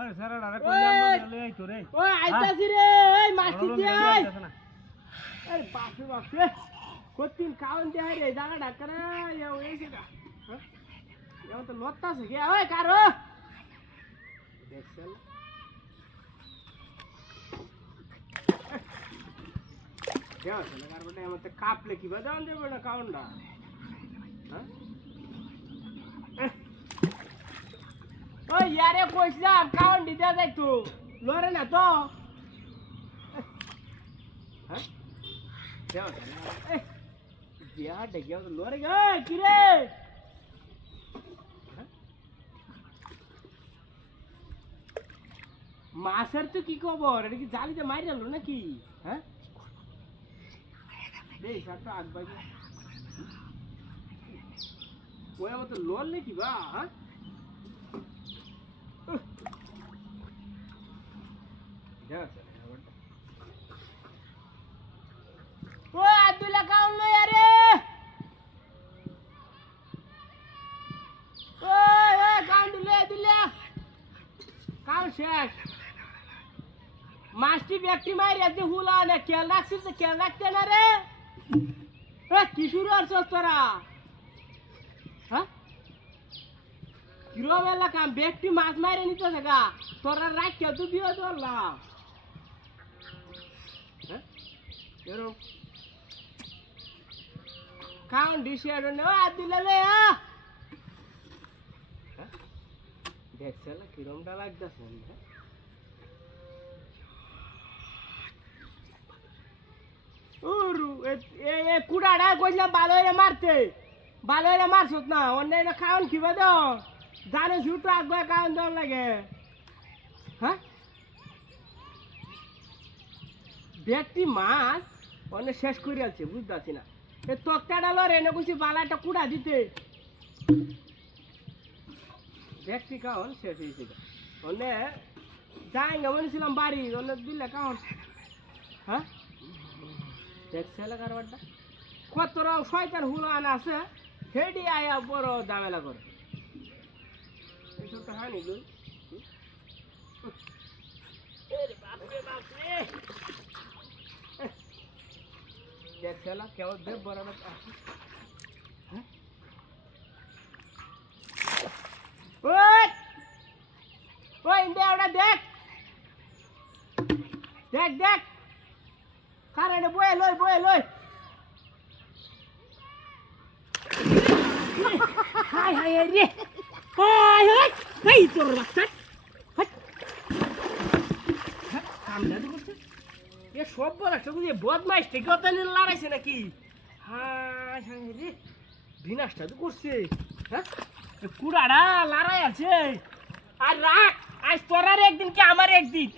আরে স্যার আরে কইলাম লই আই তো রে ও আইতাছি রে এই মাছটি আই আরে বাপরে বাপরে কতদিন কাউন দে রে জায়গা ঢাকা রে ওইছে দা হ্যাঁ এও তো লত্তাছে কি ওই কারো দেখছেন কেউ না কারবটা আমাতে কাপলে কি বাজান দেব না কাউন্ডা হ্যাঁ ওই ইয়ারে কইছিলাম কাউন্ট দিতে যাই তো লরে না তো হ্যাঁ কেউ না বিয়া ডেকে তো লরে গে কি রে মাছের তো কি খবর এটা কি জালিতে মারি গেল নাকি হ্যাঁ দেই সাতটা আগ বাজে ওই আমার তো লোন নাকি বা হ্যাঁ ও আব্দুল্লাহ কাউন লই আরে ওই ওই কাউন দিলে দিলে কাউন শেষ মাস্টি ব্যক্তি মারি আছে হুলা না খেয়াল রাখছিস তো খেয়াল রাখতে না রে কি শুরু করছস তোরা হ্যাঁ কিরম এলাকা ব্যক্তি মাছ মারি নিতে থাকা তোরা রাখ কেউ তো বিয়ে ধরলাম হ্যাঁ এরকম খাওন ডিসে দিলে দেখছে না কিরমটা লাগতেছে কুড়াটা কইলাম ভালো হয়ে মারতে ভালো হয়ে মারছত না অন্য খাওয়ান খিবা দাও জানো ঝুটো আগে খাওয়ান দেওয়ার লাগে হ্যাঁ ব্যক্তি মাছ অনেক শেষ করে আছে বুঝতে পারছি না এ তক্তাটা লড়ে এনে কইছি বালাটা কুড়া দিতে ব্যক্তি খাওয়ান শেষ হয়েছে অনে যাই মনেছিলাম বাড়ি অনেক দিলে খাওয়ান হ্যাঁ দেখছে কারবারটা কতরা শয়তান হুলান আছে হেডি আয়া বড় ঝামেলা করে এইসব তো হানি দুই দেখছে কেউ দেব বড় ওই ওই ইন্দে ওটা দেখ দেখ দেখ কারণে বয়ে লই হাই হাই রে হাই হাই হাই তোর বাচ্চা কামড়া দিছে এ সব বড় একটা বুঝে বদমাইশ থেকে কত লড়াইছে নাকি হাই হাই রে বিনাশটা তো করছে হ্যাঁ কুড়াড়া লড়াই আছে আর রাখ আজ তোরার একদিন কি আমার একদিন